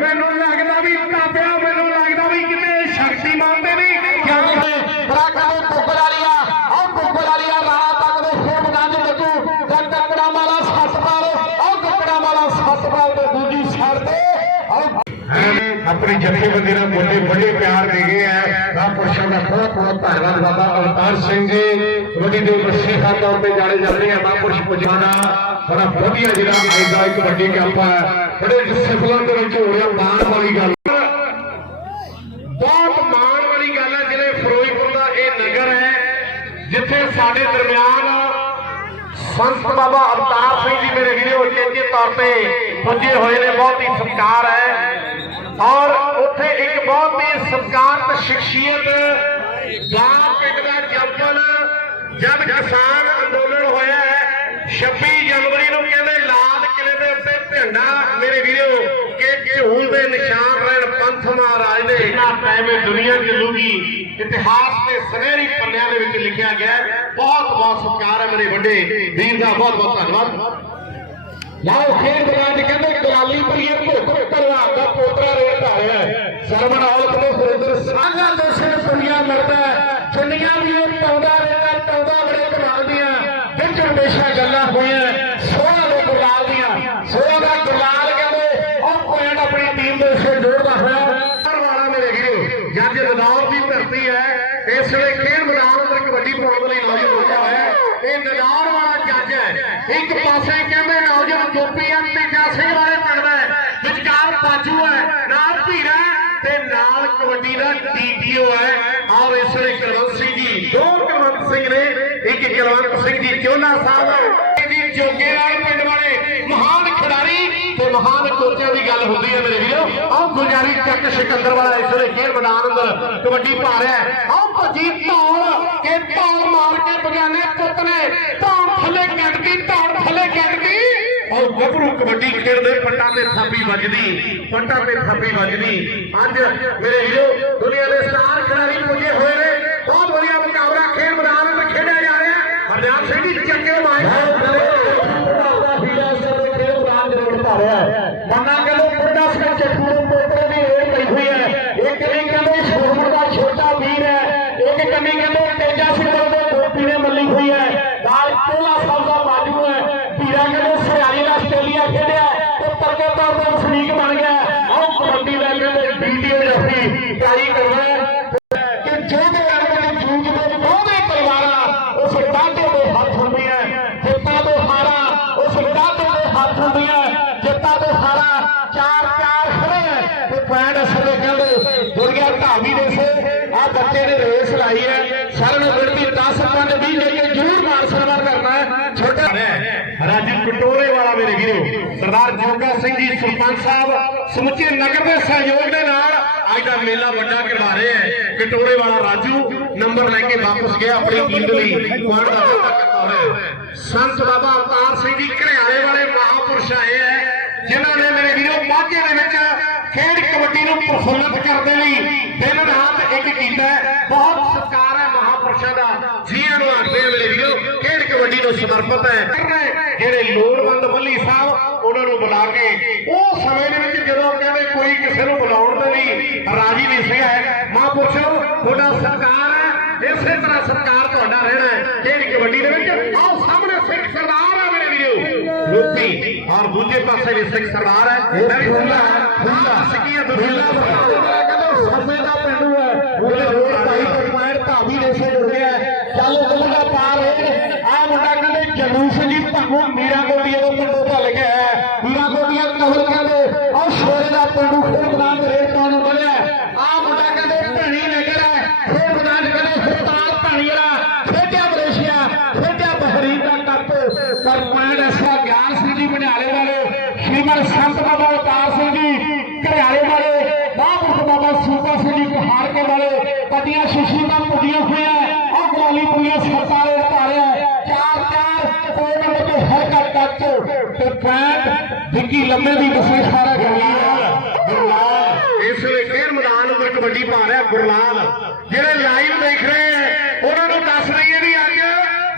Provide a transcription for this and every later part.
ਮੈਨੂੰ ਲੱਗਦਾ ਵੀ ਤਾਪਿਆ ਮੈਨੂੰ ਲੱਗਦਾ ਵੀ ਕਿਤੇ ਸ਼ਕਤੀਮਾਨ ਦੇ ਵੀ ਕਿਉਂਕਿ ਬਰਾਕਾ ਦੇ ਪੁੱਗਲ ਵਾਲੀਆ ਉਹ ਪੁੱਗਲ ਵਾਲੀਆ ਰਾਣਾ ਤੱਕ ਦੇ ਖੇਡ ਲੱਗੂ ਤੇ ਕੱਕੜਾ ਵਾਲਾ ਸੱਤ ਉਹ ਕੱਕੜਾ ਵਾਲਾ ਸੱਤ ਬਾਲ ਦੂਜੀ ਸਾਈਡ ਤੇ ਆਪਣੀ ਜਥੇਬੰਦੀ ਨਾਲ ਬੜੇ ਵੱਡੇ ਪਿਆਰ ਦੇ ਗਏ ਹੈ ਮਹਾਂਪੁਰਸ਼ਾਂ ਦਾ ਬਹੁਤ ਬਹੁਤ ਧੰਨਵਾਦ ਬਾਬਾ ਅਵਤਾਰ ਸਿੰਘ ਜੀ। ਵੱਡੀ ਦੇ ਵਸੀਫਾ ਤੌਰ ਤੇ ਜਾਣੇ ਜਾਂਦੇ ਆ ਮਹਾਂਪੁਰਸ਼ ਪੁਜਾਨਾ ਬੜਾ ਵਧੀਆ ਜਿਹੜਾ ਅੱਜ ਦਾ ਇੱਕ ਵੱਡੀ ਕੈਂਪ ਹੈ। ਬੜੇ ਡਿਸਪਲਿਨ ਦੇ ਵਿੱਚ ਹੋ ਰਿਹਾ ਮਾਣ ਵਾਲੀ ਗੱਲ। ਬਹੁਤ ਮਾਣ ਵਾਲੀ ਗੱਲ ਹੈ ਜਿਹੜੇ ਫਿਰੋਜ਼ਪੁਰ ਦਾ ਇਹ ਨਗਰ ਹੈ, ਜਿੱਥੇ ਸਾਡੇ ਦਰਮਿਆਨ ਸੰਤ ਬਾਬਾ ਅਵਤਾਰ ਸਿੰਘ ਜੀ ਮੇਰੇ ਵੀਰੋ ਚੇਤੇ ਤੌਰ ਤੇ ਪੁੱਜੇ ਹੋਏ ਨੇ, ਬਹੁਤ ਹੀ ਸਤਿਕਾਰ ਹੈ। ਔਰ ਉੱਥੇ ਇੱਕ ਬਹੁਤ ਹੀ ਸਤਿਕਾਰਤ ਸ਼ਖਸੀਅਤ ਗਾਂ ਪਿੰਡ ਦਾ ਜੰਪਲ ਜਦ ਕਿਸਾਨ ਅੰਦੋਲਨ ਹੋਇਆ ਹੈ 26 ਜਨਵਰੀ ਨੂੰ ਕਹਿੰਦੇ ਲਾ ਝੰਡਾ ਮੇਰੇ ਵੀਰੋ ਕਿ ਝੂਲ ਦੇ ਨਿਸ਼ਾਨ ਰਹਿਣ ਪੰਥ ਮਹਾਰਾਜ ਦੇ। ਇੰਨਾ ਟਾਈਮ ਦੁਨੀਆ ਚੱਲੂਗੀ ਇਤਿਹਾਸ ਦੇ ਸੁਨਹਿਰੀ ਪੰਨਿਆਂ ਦੇ ਵਿੱਚ ਲਿਖਿਆ ਗਿਆ। ਬਹੁਤ ਬਹੁਤ ਸਤਿਕਾਰ ਹੈ ਮੇਰੇ ਵੱਡੇ ਵੀਰ ਦਾ ਬਹੁਤ ਬਹੁਤ ਧੰਨਵਾਦ। ਲਾਓ ਖੇਡ ਮੈਦਾਨ ਕਹਿੰਦੇ ਕਲਾਲੀ ਪਰੀਏ ਭੁੱਖ ਭਲਵਾਨ ਦਾ ਪੋਤਰਾ ਰੇਡ ਧਾਰਿਆ ਸਰਵਨ ਔਲਖ ਦੇ ਸੁਰਿੰਦਰ ਸਾਂਝਾ ਦੋਸ਼ੇ ਦੁਨੀਆ ਮਰਦਾ ਚੁੰਨੀਆਂ ਵੀ ਇਹ ਪਾਉਂਦਾ ਰਹਿੰਦਾ ਪਾਉਂਦਾ ਬੜੇ ਕਮਾਲ ਦੀਆਂ। ਵਿੱਚ ਹਮੇਸ਼ਾ ਗੱਲਾਂ ਹੋਈਆਂ ਸੋਹਣਾ ਦੇ ਗੁਲਾਲ ਦੀਆਂ ਸੋਹਣਾ ਦਾ ਗੁਲਾਲ ਕਹਿੰਦੇ ਉਹ ਪੁਆਇੰਟ ਆਪਣੀ ਟੀਮ ਦੇ ਉੱਤੇ ਜੋੜਦਾ ਹੋਇਆ ਹਰ ਵਾਲਾ ਮੇਰੇ ਵੀਰੋ ਜੱਜ ਨਦੌਰ ਦੀ ਧਰਤੀ ਹੈ ਇਸ ਵੇਲੇ ਖੇਡ ਮੈਦਾਨ ਅੰਦਰ ਕਬੱਡੀ ਪਾਉਣ ਦੇ ਲਈ ਨੌਜਵਾਨ ਉੱਠਿਆ ਹੋਇਆ ਹੈ ਇਹ ਨਦੌਰ ਵਾਲਾ ਜੱਜ ਹੈ ਇੱਕ ਪਾਸੇ ਕਹਿੰਦੇ ਨੌਜਵਾਨ ਗੋਪੀ ਐਮ ਤੇਜਾ ਸਿੰਘ ਵਾਲੇ ਪਿੰਡਦਾ ਹੈ ਵਿਚਕਾਰ ਬਾਜੂ ਹੈ ਨਾਲ ਧੀਰਾ ਤੇ ਨਾਲ ਕਬੱਡੀ ਹੈ। ਆਓ ਇਸ ਵੇਲੇ ਕੁਲਵੰਤ ਸਿੰਘ ਜੀ, ਦੋ ਕੁਲਵੰਤ ਸਿੰਘ ਨੇ, ਇੱਕ ਕੁਲਵੰਤ ਸਿੰਘ ਜੀ ਚੋਲਾ ਸਾਹਿਬ ਜੀ ਜੋਗੇ ਨਾਲ ਪਿੰਡ ਵਾਲੇ ਮਹਾਨ ਖਿਡਾਰੀ ਤੇ ਮਹਾਨ ਕੋਚਾਂ ਦੀ ਗੱਲ ਹੁੰਦੀ ਹੈ ਮੇਰੇ ਵੀਰੋ। ਆਹ ਗੁਲਜਾਰੀ ਚੱਕ ਸਿਕੰਦਰ ਵਾਲਾ ਇਸ ਵੇਲੇ ਖੇਡ ਮੈਦਾਨ ਅੰਦਰ ਕਬੱਡੀ ਪਾ ਰਿਹਾ ਹੈ। ਆਹ ਭੱਜੀ ਧੌਣ ਕੇ ਧੌਣ ਮਾਰ ਕੇ ਬਗਾਨੇ ਪੁੱਤ ਨੇ ਧੌਣ ਥੱਲੇ ਕੱਟ ਗਈ ਧੌਣ ਉਹ ਗੱਭਰੂ ਕਬੱਡੀ ਖੇਡਦੇ, ਪੱਟਾਂ ਤੇ ਥਾਪੀ ਵੱਜਦੀ, ਪੱਟਾਂ ਤੇ ਥਾਪੀ ਵੱਜਦੀ। ਅੱਜ ਮੇਰੇ ਵੀਰੋ, ਦੁਨੀਆ ਦੇ ਸਟਾਰ ਖਿਡਾਰੀ ਪੁੱਜੇ ਹੋਏ ਨੇ। ਬਹੁਤ ਵਧੀਆ ਮੁਕਾਬਲਾ ਖੇਡ ਮੈਦਾਨ ਅੰਦਰ ਖੇਡਿਆ ਜਾ ਰਿਹਾ ਹਰਜਾਨ ਸਿੰਘ ਜੀ, ਚੱਕੇ ਮੰਨਾ ਕਹਿੰਦੇ ਬੁੱਢਾ ਸਿੰਘ ਚੱਕੂ ਦੇ ਪੋਤਰੇ ਦੀ ਰੇਡ ਪਈ ਹੋਈ ਹੈ ਇੱਕ ਨਹੀਂ ਕਹਿੰਦੇ ਸ਼ੋਰਮਣ ਦਾ ਛੋਟਾ ਵੀਰ ਹੈ ਇੱਕ ਕੰਨੀ ਕਹਿੰਦੇ ਤੇਜਾ ਸਿੰਘ ਦੇ ਗੋਪੀ ਨੇ ਮੱਲੀ ਹੋਈ ਹੈ ਨਾਲ ਚੋਲਾ ਸਾਹਿਬ ਦਾ ਬਾਜੂ ਹੈ ਵੀਰਾ ਕਹਿੰਦੇ ਸਿਆਰੀ ਦਾ ਆਸਟ੍ਰੇਲੀਆ ਖੇਡਿਆ ਤੇ ਪੱਕੇ ਤੌਰ ਤੇ ਵਸਨੀਕ ਬਣ ਗਿਆ ਆਹ ਕਬੱਡੀ ਦਾ ਕਹਿੰਦੇ ਵੀਡੀਓ ਜੱਫੀ ਤਿਆਰੀ ਕਰਦਾ ਕਿ ਜੋ ਦੇ ਅੰਦਰ ਜੂਝ ਦੇ ਦੋਵੇਂ ਪਰਿਵਾਰਾਂ ਉਸ ਡਾਢੇ ਦੇ ਹੱਥ ਹੁੰਦੀਆਂ ਜਿੱਤਾਂ ਦੇ ਹਾਰਾਂ ਉਸ ਡਾਢੇ ਦੇ ਹੱਥ ਹੁੰਦੀਆਂ ਜਿੱਤਾਂ ਦੇ ਹਾਰਾਂ ਚਾਰ ਚਾਰ ਖੜੇ ਤੇ ਪੈਣ ਅਸਲੇ ਕਹਿੰਦੇ ਜੁੜ ਗਿਆ ਧਾਵੀ ਦੇ ਸੇ ਆ ਬੱਚੇ ਨੇ ਰੇਸ ਲਾਈ ਹੈ ਸਾਰਿਆਂ ਨੂੰ ਗਿਣਤੀ 10 5 20 ਲੈ ਕੇ ਜ਼ਰੂਰ ਮਾਨ ਸਨਮਾਨ ਕਰਨਾ ਹੈ ਛੋਟਾ ਰਾਜੂ ਕਟੋਰੇ ਵਾਲਾ ਮੇਰੇ ਵੀਰੋ ਸਰਦਾਰ ਜੋਗਾ ਸਿੰਘ ਜੀ ਸਰਪੰਚ ਸਾਹਿਬ ਸਮੁੱਚੇ ਨਗਰ ਦੇ ਸਹਿਯੋਗ ਦੇ ਨਾਲ ਅੱਜ ਦਾ ਮੇਲਾ ਵੱਡਾ ਕਰਵਾ ਰਹੇ ਹੈ। ਕਟੋਰੇ ਵਾਲਾ ਰਾਜੂ ਨੰਬਰ ਲੈ ਕੇ ਵਾਪਸ ਗਿਆ ਆਪਣੀ ਟੀਮ ਦੇ ਲਈ। ਪੁਆਇੰਟ ਦਾ ਵਾਅਦਾ ਕਰਦਾ ਹੋਇਆ ਸੰਤ ਬਾਬਾ ਅਵਤਾਰ ਸਿੰਘ ਜੀ ਘਰਿਆਲੇ ਵਾਲੇ ਮਹਾਪੁਰਸ਼ ਆਏ ਹੈ, ਜਿਨ੍ਹਾਂ ਨੇ ਮੇਰੇ ਵੀਰੋ ਮਾਝੇ ਦੇ ਵਿੱਚ ਖੇਡ ਕਬੱਡੀ ਨੂੰ ਪ੍ਰਫੁੱਲਤ ਕਰਨ ਲਈ ਦਿਨ ਰਾਤ ਇੱਕ ਕੀਤਾ ਬਹੁਤ ਸਤਿਕਾਰ ਹੈ ਮਹਾਪੁਰਸ਼ਾਂ ਦਾ। ਜੀਆਂ ਨੂੰ ਆਖਦੇ ਆ ਮੇਰੇ ਵੀਰੋ ਕਬੱਡੀ ਨੂੰ ਸਮਰਪਿਤ ਹੈ ਜਿਹੜੇ ਲੋੜਵੰਦ ਬੱਲੀ ਸਾਹਿਬ ਉਹਨਾਂ ਨੂੰ ਬੁਲਾ ਕੇ ਉਹ ਸਮੇਂ ਦੇ ਵਿੱਚ ਜਦੋਂ ਕਹਿੰਦੇ ਕੋਈ ਕਿਸੇ ਨੂੰ ਬੁਲਾਉਣ ਦੇ ਲਈ ਰਾਜੀ ਨਹੀਂ ਸੀਗਾ ਮਹਾਪੁਰਸ਼ੋ ਤੁਹਾਡਾ ਸਤਿਕਾਰ ਹੈ ਇਸੇ ਤਰ੍ਹਾਂ ਸਤਿਕਾਰ ਤੁਹਾਡਾ ਰਹਿਣਾ ਹੈ ਖੇਡ ਕਬੱਡੀ ਦੇ ਵਿੱਚ ਆਓ ਸਾਹਮਣੇ ਸਿੱਖ ਸਰਦਾਰ ਹੈ ਮੇਰੇ ਵੀਰੋ। ਲੋਕੀ ਔਰ ਦੂਜੇ ਪਾਸੇ ਵੀ ਸਿੱਖ ਸਰਦਾਰ ਹੈ ਮੈਂ ਵੀ ਖੁੱਲਾ ਖੁੱਲਾ ਸਿੱਕੀਆਂ ਦੁਨੀਆ ਕਹਿੰਦੇ ਸਮੇਂ ਦਾ ਪਿੰਡੂ ਹੈ। ਉਹਦੇ ਰੋਡ ਭਾਈ ਪਰਮਾਇਰ ਧਾਵੀ ਦੇ ਸੇ ਜੁੜ ਗਿਆ ਚੱਲ ਉਹਦਾ ਪਾਰ ਹੈ ਆ ਮੁੰਡਾ ਕਹਿੰਦੇ ਜਲੂਸ ਜੀ ਭਾਗੋ ਮੀਰਾ ਕੋਟੀਏ ਦੇ ਪਿੰਡੋਂ ਭੱਲ ਗਿਆ ਹੈ। ਮੀਰਾ ਕੋਟੀਆ ਕਹਲ ਕਹਿੰਦੇ ਆ ਸ਼ੋਰੇ ਦਾ ਪਿੰਡੂ ਖੇਡ ਮੈਦਾਨ ਦੇ ਰੇਟ ਪਾਉਣ ਬਣਿਆ? ਆ ਮੁੰਡਾ ਕਹਿੰਦੇ, ਭੈਣੀ ਨਗਰ ਹੈ। ਖੇਡ ਮੈਦਾਨ ਕਹਿੰਦੇ ਸਰਤਾਰ ਭੈਣੀ ਵਾਲਾ। ਖੇਡਿਆ ਮਲੇਸ਼ੀਆ ਖੇਡਿਆ ਬਹਰੀਨ ਦਾ ਕੱਪ। ਪਰ ਐਸਾ ਗਿਆਨ ਸਿੰਘ ਜੀ ਬਨਿਆਲੇ ਵਾਲੇ, ਸ਼੍ਰੀਮਨ ਸੰਤ ਬਾਬਾ ਅਵਤਾਰ ਸਿੰਘ ਜੀ, ਘਰਿਆਲੇ ਵਾਲੇ ਮਹਾਂਪੁਰਖ ਬਾਬਾ ਸੂਬਾ ਸਿੰਘ ਜੀ ਪਹਾੜ ਕੇ ਵਾਲੇ ਪੱਟੀਆਂ ਸ਼ੀਸ਼ੀ ਦਾ ਪੁੱਜੀਆਂ ਹੋਈਆਂ। ਵਿੱਕੀ ਲੰਬੇ ਦੀ ਕਿਸੇ ਸਾਰਾ ਗੁਰਲਾਲ ਗੁਰਲਾਲ, ਇਸ ਵੇਲੇ ਫੇਰ ਮੈਦਾਨ ਉੱਪਰ ਕਬੱਡੀ ਪਾ ਰਿਹਾ ਗੁਰਲਾਲ। ਜਿਹੜੇ ਲਾਈਵ ਦੇਖ ਰਹੇ ਹੈ, ਉਹਨਾਂ ਨੂੰ ਦੱਸ ਰਹੀ ਵੀ ਅੱਜ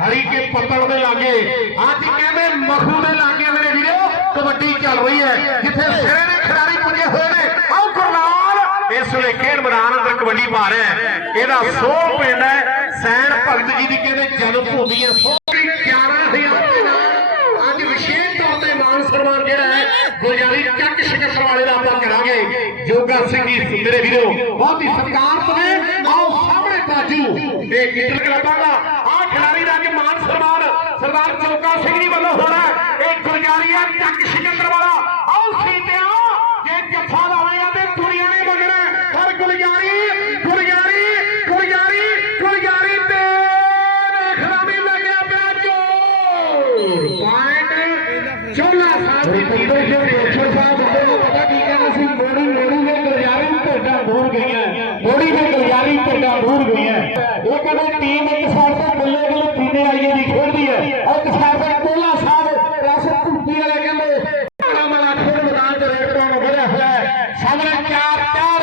ਹਰੀ ਕੇ ਪੱਤਲ ਦੇ ਲਾਗੇ, ਅੱਜ ਕਹਿੰਦੇ ਮਖੂ ਦੇ ਲਾਗੇ ਮੇਰੇ ਵੀਰੇ, ਕਬੱਡੀ ਚੱਲ ਰਹੀ ਹੈ, ਜਿੱਥੇ ਸਿਰੇ ਦੇ ਖਿਡਾਰੀ ਪੁੱਜੇ ਹੋਏ ਨੇ। ਆਓ ਗੁਰਲਾਲ। ਇਸ ਵੇਲੇ ਖੇਡ ਮੈਦਾਨ ਅੰਦਰ ਕਬੱਡੀ ਪਾ ਰਿਹਾ ਇਹਦਾ ਸੋਹ ਪੈਂਦਾ ਹੈ ਸੈਣ ਭਗਤ ਜੀ ਦੀ ਕਹਿੰਦੇ ਜਨਮ ਭੂਮੀ ਹੈ। 11 ਗੁਲਜਾਰੀ ਚੱਕ ਸ਼ਿਕਸਰ ਵਾਲੇ ਦਾ ਆਪਾਂ ਕਰਾਂਗੇ। ਜੋਗਾ ਸਿੰਘ ਜੀ, ਮੇਰੇ ਵੀਰੋ, ਬਹੁਤ ਹੀ ਸਤਿਕਾਰਤ ਨੇ। ਆਓ ਸਾਹਮਣੇ ਬਾਜੂ। ਇਹ ਕਿਟਲ ਕਲੱਬਾਂ ਦਾ ਆਹ ਖਿਡਾਰੀ ਦਾ ਅੱਜ ਮਾਨ ਸਨਮਾਨ, ਸਰਦਾਰ ਜੋਗਾ ਸਿੰਘ ਜੀ ਵੱਲੋਂ ਹੋਣਾ ਭੇਡਾਂ ਦੂਰ ਗਈਆਂ ਮੋੜੀ ਨੇ ਗਲਿਆਰੀ ਭੇਡਾਂ ਦੂਰ ਗਈਆਂ ਇਹ ਕਹਿੰਦੇ ਟੀਮ ਇੱਕ ਸਾਈਡ ਤੇ ਬੱਲੇ ਬੱਲੇ ਪੀਨੇ ਆਈਏ ਦੀ ਖੇਡਦੀ ਹੈ ਔਰ ਇੱਕ ਸਾਈਡ ਤੇ ਕੋਲਾ ਸਾਹਿਬ ਪ੍ਰੈਸ ਭੁੱਤੀ ਵਾਲੇ ਕਹਿੰਦੇ ਬੜਾ ਮਲਾ ਖੇਡ ਮੈਦਾਨ ਚ ਰੇਡ ਪਾਉਣ ਵਧਿਆ ਹੋਇਆ ਹੈ ਸਾਹਮਣੇ ਚਾਰ ਚਾਰ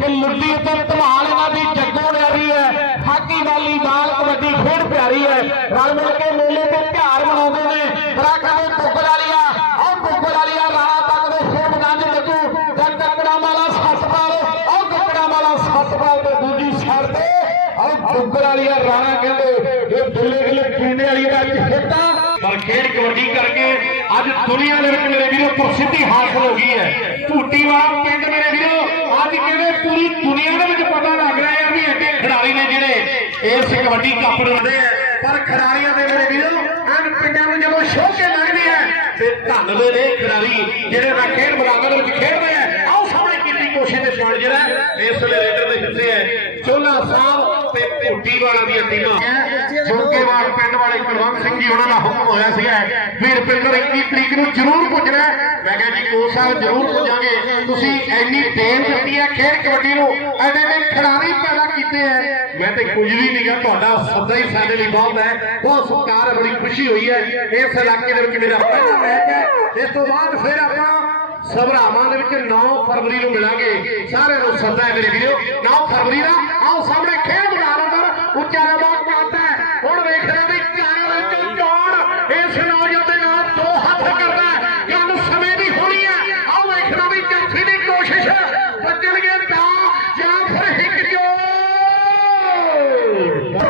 ਤੇ ਲੁੱਡੀ ਉੱਤੇ ਧਮਾਲ ਇਹਨਾਂ ਦੀ ਜੱਗੋ ਰਹੀ ਹੈ ਹਾਕੀ ਵਾਲੀ ਬਾਲ ਕਬੱਡੀ ਖੇਡ ਪਿਆਰੀ ਹੈ ਰਲ ਮਿਲ ਕੇ ਮੇਲੇ ਤੇ ਤਿਉਹਾਰ ਮਨਾਉਂਦੇ ਨੇ ਬੜਾ ਕਹਿੰਦੇ ਬੁੱਗਲ ਵਾਲੀਆ ਉਹ ਬੁੱਗਲ ਵਾਲੀਆ ਰਾਣਾ ਤੱਕ ਦੇ ਖੇਡ ਮੈਦਾਨ ਚ ਲੱਗੂ ਜਦ ਕੱਕੜਾ ਮਾਲਾ ਸੱਤਪਾਲ ਉਹ ਕੱਕੜਾ ਮਾਲਾ ਸੱਤਪਾਲ ਤੇ ਦੂਜੀ ਸਾਈਡ ਤੇ ਉਹ ਬੁੱਗਲ ਵਾਲੀਆ ਰਾਣਾ ਕਹਿੰਦੇ ਇਹ ਬੁੱਲੇ ਗਿੱਲੇ ਪੀਣੇ ਵਾਲੀ ਪਰ ਖੇਡ ਕਬੱਡੀ ਕਰਕੇ ਅੱਜ ਦੁਨੀਆ ਦੇ ਵਿੱਚ ਮੇਰੇ ਵੀਰੋ ਪ੍ਰਸਿੱਧੀ ਹਾਸਲ ਹੋ ਗਈ ਹੈ। ਝੂਟੀ ਪਿੰਡ ਮੇਰੇ ਵੀਰੋ, ਅੱਜ ਕਹਿੰਦੇ ਪੂਰੀ ਦੁਨੀਆ ਦੇ ਵਿੱਚ ਪਤਾ ਲੱਗ ਰਿਹਾ ਹੈ ਵੀ ਐਡੇ ਖਿਡਾਰੀ ਨੇ ਜਿਹੜੇ ਇਸ ਕਬੱਡੀ ਕੱਪ ਨੂੰ ਆ ਪਰ ਖਿਡਾਰੀਆਂ ਦੇ ਮੇਰੇ ਵੀਰੋ ਐਨ ਪਿੰਡਾਂ ਨੂੰ ਜਦੋਂ ਸ਼ੋਅ ਕੇ ਲੱਗਦੇ ਆ ਤੇ ਧੰਨ ਦੇ ਨੇ ਖਿਡਾਰੀ ਜਿਹੜੇ ਨਾ ਖੇਡ ਮੈਦਾਨਾਂ ਦੇ ਵਿੱਚ ਖੇਡਦੇ ਆ ਆਓ ਸਾਹਮਣੇ ਕੀਤੀ ਕੋਸ਼ਿਸ਼ ਤੇ ਛੱਡ ਜਿਹੜਾ ਇਸ ਵੇਲੇ ਰੇਡਰ ਦੇ ਹਿੱਸੇ ਹੈ। ਚੋਲਾ ਸਾਹਿਬ ਤੇ ਵਾਲਾ ਦੀਆਂ ਟੀਮਾਂ ਜੋਗੇਵਾਲ ਪਿੰਡ ਵਾਲੇ ਕੁਲਵੰਤ ਸਿੰਘ ਜੀ, ਉਹਨਾਂ ਦਾ ਹੁਕਮ ਹੋਇਆ ਸੀਗਾ। ਵੀਰ ਪਿੰਡਰ 21 ਤਰੀਕ ਨੂੰ ਜ਼ਰੂਰ ਪੁੱਜਣਾ ਮੈਂ ਕਿਹਾ ਜੀ ਕੋਚ ਸਾਹਿਬ ਜ਼ਰੂਰ ਪੁੱਜਾਂਗੇ। ਤੁਸੀਂ ਇੰਨੀ ਦੇਰ ਦਿੱਤੀ ਹੈ, ਖੇਡ ਕਬੱਡੀ ਨੂੰ ਐਡੇ ਐਡੇ ਖਿਡਾਰੀ ਪੈਦਾ ਕੀਤੇ ਹੈ। ਮੈਂ ਤੇ ਕੁਝ ਵੀ ਨਹੀਂ ਗਾ ਤੁਹਾਡਾ ਸੱਦਾ ਹੀ ਸਾਡੇ ਲਈ ਬਹੁਤ ਹੈ। ਬਹੁਤ ਸਤਿਕਾਰ ਹੈ, ਬੜੀ ਖੁਸ਼ੀ ਹੋਈ ਹੈ। ਇਸ ਇਲਾਕੇ ਦੇ ਵਿੱਚ ਮੇਰਾ ਪਹਿਲਾ ਮੈਚ ਹੈ। ਇਸ ਤੋਂ ਬਾਅਦ ਫਿਰ ਆਪਾਂ ਸਭਰਾਵਾਂ ਦੇ ਵਿੱਚ 9 ਫਰਵਰੀ ਨੂੰ ਮਿਲਾਂਗੇ। ਸਾਰਿਆਂ ਨੂੰ ਸੱਦਾ ਹੈ ਮੇਰੇ ਵੀਰੋ 9 ਫਰਵਰੀ ਦਾ। ਆਓ ਸਾਹਮਣੇ ਖੇਡ ਮੈਦਾਨ ਅੰਦਰ ਉੱਚਾ ਦਬਾਅ ਪਾਉਂਦਾ ਹੈ ਹੁਣ ਵੇਖ ਰਹੇ ਹਾਂ ਵੀ ਚਾਰਾਂ ਵਿੱਚ ਚੋਣ ਇਸ ਨੌਜਵਾਨ ਦੇ ਨਾਲ ਦੋ ਹੱਥ ਕਰਦਾ ਹੈ ਗੱਲ ਸਮੇਂ ਦੀ ਹੋਣੀ ਹੈ ਆਓ ਵੇਖਣਾ ਵੀ ਜੱਫੀ ਦੀ ਕੋਸ਼ਿਸ਼ ਵੱਜਣਗੇ ਤਾਂ ਜਾਂ ਫਿਰ ਹਿੱਕ ਜੋੜ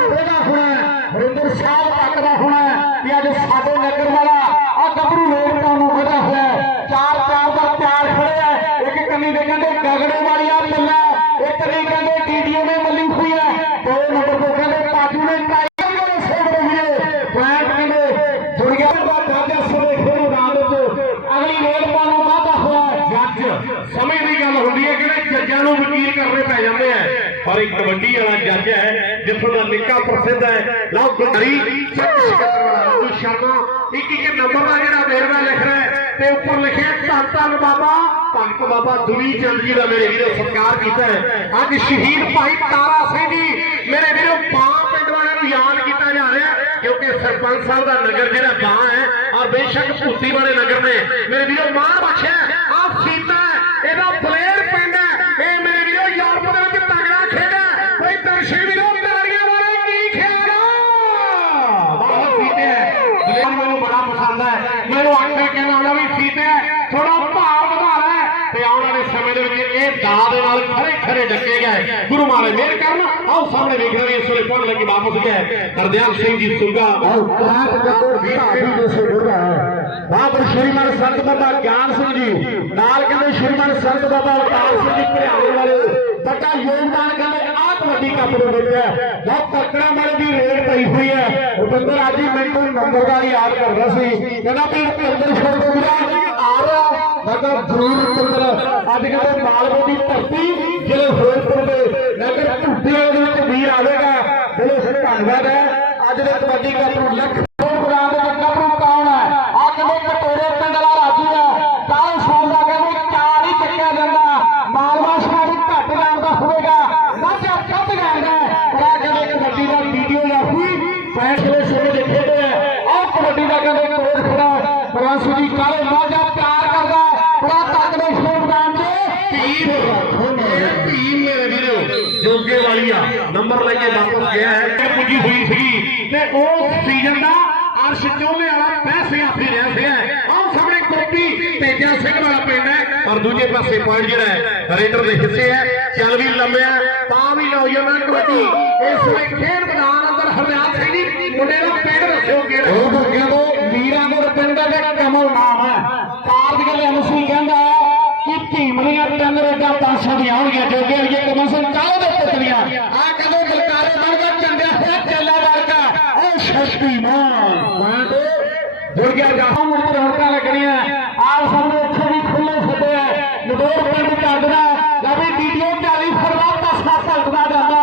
ਉਹਦਾ ਹੋਣਾ ਹੈ, ਹਰਿੰਦਰ ਸਾਹਿਬ ਤੱਕ ਦਾ ਹੋਣਾ ਹੈ ਕਿ ਅੱਜ ਸਾਡੇ ਨਗਰ ਵਾਲਾ ਆ ਗੱਭਰੂ ਰੋਡ ਤੋਂ ਨੂੰ ਵਧਾ ਹੋਇਆ ਹੈ। ਚਾਰ ਚਾਰ ਦਾ ਚਾਰ ਖੜੇ ਹੈ ਇੱਕ ਕੰਨੀ ਦੇ ਕਹਿੰਦੇ ਗਗੜੇ ਵਾਲੀਆ ਮੱਲਾ ਇੱਕ ਨਹੀਂ ਕਹਿੰਦੇ ਡੀਡੀਓ ਨੇ ਮੱਲੀ ਹੋਈ ਹੈ ਦੋ ਨੰਬਰ ਤੋਂ ਕਹਿੰਦੇ ਪਾਜੂ ਨੇ ਟਾਈਗਰ ਵਾਲੇ ਸੇਵ ਰਹੇ ਪੁਆਇੰਟ ਕਹਿੰਦੇ ਦੁਨੀਆ ਦਾ ਬਾਜਾ ਸਵੇ ਖੇਡੋ ਰਾਮ ਵਿੱਚ ਅਗਲੀ ਰੇਡ ਪਾਉਣ ਵਾਧਾ ਹੋਇਆ ਹੈ। ਜੱਜ ਸਮੇਂ ਦੀ ਗੱਲ ਹੁੰਦੀ ਹੈ ਕਿ ਜੱਜਾਂ ਨੂੰ ਵਕੀਲ ਕਰਨੇ ਪੈ ਜਾਂਦੇ ਆ ਕਬੱਡੀ ਵਾਲਾ ਜੱਜ ਹੈ, ਜਿੱਥੋਂ ਦਾ ਨਿੱਕਾ ਪ੍ਰਸਿੱਧ ਹੈ। ਲਓ ਗੁੰਦਰੀ ਸਿਕੰਦਰ ਸ਼ਰਮਾ, ਇੱਕ ਇੱਕ ਨੰਬਰ ਦਾ ਜਿਹੜਾ ਵੇਰਵਾ ਲਿਖ ਰਿਹਾ ਤੇ ਉੱਪਰ ਲਿਖਿਆ ਧੰਨ ਧੰਨ ਬਾਬਾ, ਭਗਤ ਬਾਬਾ ਦੁਨੀ ਚੰਦ ਜੀ ਦਾ ਮੇਰੇ ਵੀਰੋ ਸਤਿਕਾਰ ਕੀਤਾ ਹੈ। ਅੱਜ ਸ਼ਹੀਦ ਭਾਈ ਤਾਰਾ ਸਿੰਘ ਜੀ, ਮੇਰੇ ਵੀਰੋ ਬਾਂ ਪਿੰਡ ਵਾਲਿਆਂ ਨੂੰ ਯਾਦ ਕੀਤਾ ਜਾ ਰਿਹਾ ਕਿਉਂਕਿ ਸਰਪੰਚ ਸਾਹਿਬ ਦਾ ਨਗਰ ਜਿਹੜਾ ਬਾਂ ਹੈ, ਔਰ ਬੇਸ਼ੱਕ ਭੂਤੀ ਵਾਲੇ ਨਗਰ ਨੇ। ਮੇਰੇ ਵੀਰੋ ਮਾਂ ਬਖਸ਼ਿਆ ਆਹ ਸੀਤਾ ਇਹਦਾ ਫਲੇਰ ਪਿੰਡ ਹੈ ਇਹ ਮੇਰੇ ਵੀਰੋ ਯੂਰਪ ਦੇ ਵਿੱਚ ਤਗੜਾ ਖੇਡਿਆ ਕੋਈ ਦਰਸ਼ਕ ਵੀਰੋ ਤਾੜੀਆਂ ਵਾਲੇ ਕੀ ਖੇਡਿਆ ਬਹੁਤ ਸੀਤੇ ਹੈ ਫਲੇਰ ਮੈਨੂੰ ਬੜਾ ਪਸੰਦ ਹੈ ਮੈਨੂੰ ਆਖੇ ਕਹਿੰਦਾ ਹੁੰਦਾ ਵੀ ਸੀਤੇ ਥੋੜਾ ਭਾਰ ਵਧਾ ਲੈ ਤੇ ਆਉਣ ਵਾਲੇ ਸਮੇਂ ਦੇ ਵਿੱਚ ਇਹ ਦਾ ਦੇ ਨਾਲ ਖਰੇ ਖਰੇ ਡੱਕੇ ਗਏ ਗੁਰੂ ਮਹਾਰਾਜ ਮਿਹਰ ਕਰਨ ਆਓ ਸਾਹਮਣੇ ਵੇਖ ਰਹੇ ਇਸ ਵੇਲੇ ਪਹੁੰਚ ਲੱਗੀ ਵਾਪਸ। ਗਏ ਹਰਦਿਆਲ ਸਿੰਘ ਜੀ ਸੁਗਾ। ਕਾਟ ਗੱਗੋ ਭਾਬੀ ਦੇ ਸੇ ਬਾਬਰ ਸ਼੍ਰੀਮਾਨ ਸੰਤ ਬਾਬਾ ਗਿਆਨ ਸਿੰਘ ਜੀ, ਨਾਲ ਕਹਿੰਦੇ ਸ਼੍ਰੀਮਾਨ ਸੰਤ ਬਾਬਾ ਅਵਤਾਰ ਸਿੰਘ ਜੀ ਘਰਿਆਲੇ ਵਾਲੇ, ਵੱਡਾ ਯੋਗਦਾਨ ਕਹਿੰਦੇ ਆਹ ਕਬੱਡੀ ਕੱਪ ਨੂੰ ਦਿੱਤਾ ਹੈ। ਬਹੁਤ ਤਕੜਾ ਮਾਰੇ ਦੀ ਰੇਡ ਪਈ ਹੋਈ ਹੈ। ਰੁਪਿੰਦਰ ਆਜੀ ਮੈਨੂੰ ਨੰਬਰਦਾਰ ਯਾਦ ਕਰਦਾ ਸੀ। ਕਹਿੰਦਾ ਵੀ ਰੁਪਿੰਦਰ ਛੋਟੂ ਵੀਰਾ ਆ ਰਿਹਾ। ਮਗਰ ਜ਼ਰੂਰ ਰੁਪਿੰਦਰ, ਅੱਜ ਕਹਿੰਦੇ ਮਾਲਵੇ ਦੀ ਧਰਤੀ, ਜਿਹੜੇ ਫਿਰੋਜ਼ਪੁਰ ਦੇ ਨਗਰ ਝੂਟੇ ਬੜੇ ਸੇ ਧੰਨਵਾਦ ਹੈ। ਅੱਜ ਦੇ ਕਬੱਡੀ ਕੱਪ ਨੂੰ ਲੱਖ ਪ੍ਰੋਗਰਾਮ ਦੇ ਵਿੱਚ ਗੱਭਰੂ ਕੌਣ ਹੈ? ਆ ਕਹਿੰਦੇ ਕਟੋਰੇ ਪਿੰਡ ਵਾਲਾ ਰਾਜੂ ਹੈ ਕਾਲੇ ਸੌਣ ਦਾ ਕਹਿੰਦੇ ਚਾਰ ਹੀ ਚੱਕਿਆ ਜਾਂਦਾ ਮਾਲਵਾ ਸ਼ਹਿਰ ਵੀ ਘੱਟ ਜਾਂਦਾ ਹੋਵੇਗਾ ਮਾਝਾ ਕੱਟ ਜਾਂਦਾ ਬੜਾ ਕਹਿੰਦੇ ਕਬੱਡੀ ਦਾ ਵੀਡੀਓ ਜਾਂ ਹੋਈ ਫੈਸਲੇ ਸਮੇਂ ਦੇ ਖੇਡੇ ਹੈ ਆਹ ਕਬੱਡੀ ਦਾ ਕਹਿੰਦੇ ਕੋਚ ਖੜਾ ਪ੍ਰਵਾਸੀ ਜੀ ਕਾਲੇ ਮਾਝਾ ਪਿਆਰ ਕਰਦਾ ਬੜਾ ਤੱਕਦੇ ਸ਼ੋਰਦਾਨ ਦੇ ਟੀਮ ਟੀਮ ਮੇਰੇ ਵੀਰੋ ਜੋਗੇ ਵਾਲੀਆ ਨੰਬਰ ਲੈ ਕੇ ਵਾਪਸ ਗਿਆ ਹੈ ਇਹ ਪੁੱਜੀ ਹੋਈ ਸੀਗੀ ਤੇ ਉਹ ਸੀਜ਼ਨ ਦਾ ਅਰਸ਼ ਚੋਲੇ ਵਾਲਾ ਪੈਸੇ ਆਫੀ ਰਿਹਾ ਸੀਗਾ ਆਹ ਸਾਹਮਣੇ ਤੇਜਾ ਸਿੰਘ ਵਾਲਾ ਪਿੰਡ ਹੈ। ਪਰ ਦੂਜੇ ਪਾਸੇ ਪੁਆਇੰਟ ਜਿਹੜਾ ਹੈ ਰੇਡਰ ਦੇ ਹਿੱਸੇ ਹੈ ਚੱਲ ਵੀ ਲੰਮਿਆ ਤਾਂ ਵੀ ਨੌਜਵਾਨ ਕਬੱਡੀ। ਇਸ ਵੇਲੇ ਖੇਡ ਮੈਦਾਨ ਅੰਦਰ ਹਰਦਿਆਲ ਸਿੰਘ ਜੀ ਮੁੰਡੇ ਦਾ ਪਿੰਡ ਦੱਸਿਓ ਕਿਹੜਾ ਉਹ ਗੁਰਗਿਆਂ ਤੋਂ ਵੀਰਾਂ ਕੋਲ ਪਿੰਡ ਦਾ ਜਿਹੜਾ ਕਮਲ ਨਾਮ ਹੈ ਕਾਰਜ ਗੱਲ ਐਮਸੀ ਕਹਿੰਦਾ ਕਿ ਧੀਮਲੀਆਂ ਤਿੰਨ ਰੇਡਾਂ 500 ਦੀਆਂ ਹੋਣਗੀਆਂ ਜੋਗੇ ਕਮਲ ਸਿੰਘ ਕਾਲੋ ਦੇ ਪੁੱਤਰੀਆਂ ਆ। ਕਦੋਂ ਬਲਕਾਰੇ ਬਣਦਾ ਚੰਡਿਆ ਹੋਇਆ ਚੱਲਾ ਵਰਗਾ। ਉਹ ਸ਼ਕਤੀਮਾਨ ਮੈਂ ਤੇ ਗੁਰਗਿਆਂ ਦਾ ਮੁੰਡੇ ਰੌਣਕਾਂ ਲੱਗਣੀਆਂ। ਆਪ ਸਾਹਮਣੇ ਇੱਥੇ ਵੀ ਖੁੱਲੇ ਛੱਡਿਆ ਨਦੋਰ ਪਿੰਡ ਚੱਲਦਾ ਲਵੀ ਵੀਡੀਓ 40 ਫਰਵਾ ਪਾਸਾ ਭਲਦਾ ਜਾਂਦਾ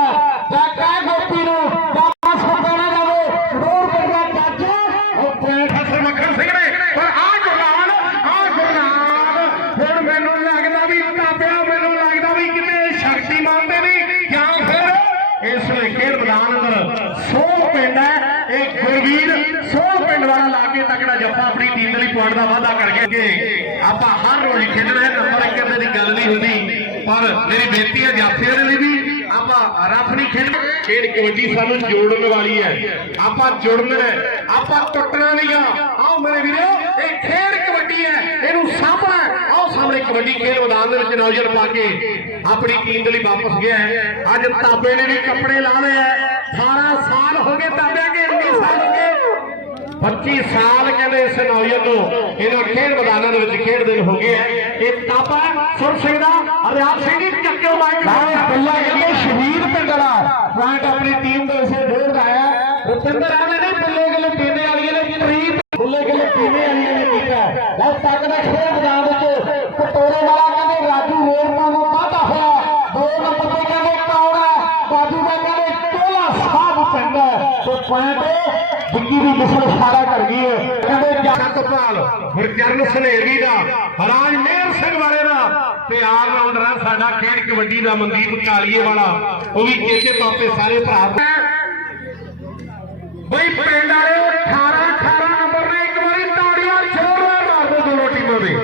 ਜਾਂ ਕਹਿ ਗੋਪੀ ਨੂੰ, ਬਾਬਾ ਸੋਕਾਣਾ ਜਾਵੇ ਨਦੋਰ ਪਿੰਡ ਜੱਜ ਉਹ ਪੁਆਇੰਟ ਅਸਰ ਮੱਖਣ ਸਿੰਘ ਨੇ, ਪਰ ਆ ਗੁਰਨਾਨ ਆ ਗੁਰਨਾਨ ਹੁਣ ਮੈਨੂੰ ਲੱਗਦਾ ਵੀ ਤਾਪਿਆ ਮੈਨੂੰ ਲੱਗਦਾ ਵੀ ਕਿਤੇ ਸ਼ਕਤੀਮਾਨ ਦੇ ਵੀ ਜਾਂ ਫਿਰ ਇਸ ਵੇਲੇ ਖੇਡ ਮੈਦਾਨ ਅੰਦਰ ਸੋਹ ਪਿੰਡ ਹੈ ਇਹ ਗੁਰਵੀਰ ਸੋਹ ਪਿੰਡ ਵਾਲਾ ਲਾ ਕੇ ਤਕੜਾ ਜੱਫਾ ਆਪਣੀ ਟੀਮ ਦੇ ਲਈ ਪੁਆਇੰਟ ਦਾ ਵਾਅਦਾ ਕਰ ਗਿਆ ਆਪਾਂ ਹਰ ਰੋਜ਼ ਖੇਡਣਾ ਹੈ ਨੰਬਰ ਇੱਕ ਦੇ ਦੀ ਗੱਲ ਨਹੀਂ ਹੁੰਦੀ। ਪਰ ਮੇਰੀ ਬੇਨਤੀ ਹੈ ਜਾਫੀਆਂ ਦੇ ਲਈ ਵੀ ਆਪਾਂ ਰਫ ਨਹੀਂ ਖੇਡ ਖੇਡ ਕਬੱਡੀ ਸਾਨੂੰ ਜੋੜਨ ਵਾਲੀ ਹੈ। ਆਪਾਂ ਜੁੜਨਾ ਹੈ ਆਪਾਂ ਟੁੱਟਣਾ ਨਹੀਂਗਾ ਆਓ ਮੇਰੇ ਵੀਰੋ ਇਹ ਖੇਡ ਕਬੱਡੀ ਹੈ ਇਹਨੂੰ ਸਾਹਮਣਾ। ਆਓ ਸਾਹਮਣੇ ਕਬੱਡੀ ਖੇਡ ਮੈਦਾਨ ਦੇ ਵਿੱਚ ਨੌਜਵਾਨ ਪਾ ਕੇ ਆਪਣੀ ਟੀਮ ਦੇ ਲਈ ਵਾਪਸ ਗਿਆ ਹੈ। ਅੱਜ ਤਾਬੇ ਨੇ ਵੀ ਕੱਪੜੇ ਲਾ ਲਏ ਹੈ। 18 ਸਾਲ ਹੋ ਗਏ ਤਾਬਿਆਂ ਕੇ 19 ਸਾਲ ਹੋ ਗਏ। 25 ਸਾਲ ਕਹਿੰਦੇ ਇਸ ਨੌਜਵਾਨ ਨੂੰ। ਇਹਨਾਂ ਖੇਡ ਮੈਦਾਨਾਂ ਦੇ ਵਿੱਚ ਖੇਡਦੇ ਹੋ ਗਏ ਇਹ ਤਾਪਾ ਸੁਰ ਸਿੰਘ ਦਾ ਹਰਿਆਲ ਸਿੰਘ ਜੀ ਚੱਕਿਓ ਮਾਈਕ ਬੱਲਾ ਕਹਿੰਦੇ ਸ਼ਹੀਦ ਪਿੰਡ ਪੁਆਇੰਟ ਆਪਣੀ ਟੀਮ ਦੇ ਇਸੇ ਡੇਢ ਦਾ ਆਇਆ ਰੁਪਿੰਦਰ ਆਵੇ ਨੇ ਬੱਲੇ ਗਲੇ ਪੀਣੇ ਵਾਲੀਆਂ ਨੇ ਤਰੀਪ ਬੱਲੇ ਗਲੇ ਪੀਣੇ ਵਾਲੀਆਂ ਨੇ ਕੀਤਾ। ਲੈ ਤੱਕ ਦਾ ਖੇਡ ਮੈਦਾਨ ਵਿੱਚ ਪੁਆਇੰਟ ਵਿੱਕੀ ਦੀ ਮਿਸਲ ਇਸ਼ਾਰਾ ਕਰ ਗਈ ਹੈ। ਕਹਿੰਦੇ ਜਾ- ਸਤਪਾਲ ਗੁਰਚਰਨ ਦਾ, ਰਾਜ ਮੇਰ ਸਿੰਘ ਵਾਲੇ ਦਾ। ਤੇ ਆਲ ਆ ਸਾਡਾ ਖੇਡ ਕਬੱਡੀ ਦਾ ਮਨਦੀਪ ਕਾਲੀਏ ਵਾਲਾ ਉਹ ਵੀ ਚੇਚੇ ਪਾਪੇ ਸਾਰੇ ਭਰਾ। ਬਈ ਪਿੰਡ ਵਾਲੇ 18 18 ਨੰਬਰ ਨੇ ਇੱਕ ਵਾਰੀ ਤਾੜੀਆਂ ਜ਼ੋਰਦਾਰ ਮਾਰ ਦਿਓ ਦੋਨੋਂ ਟੀਮਾਂ ਦੇ।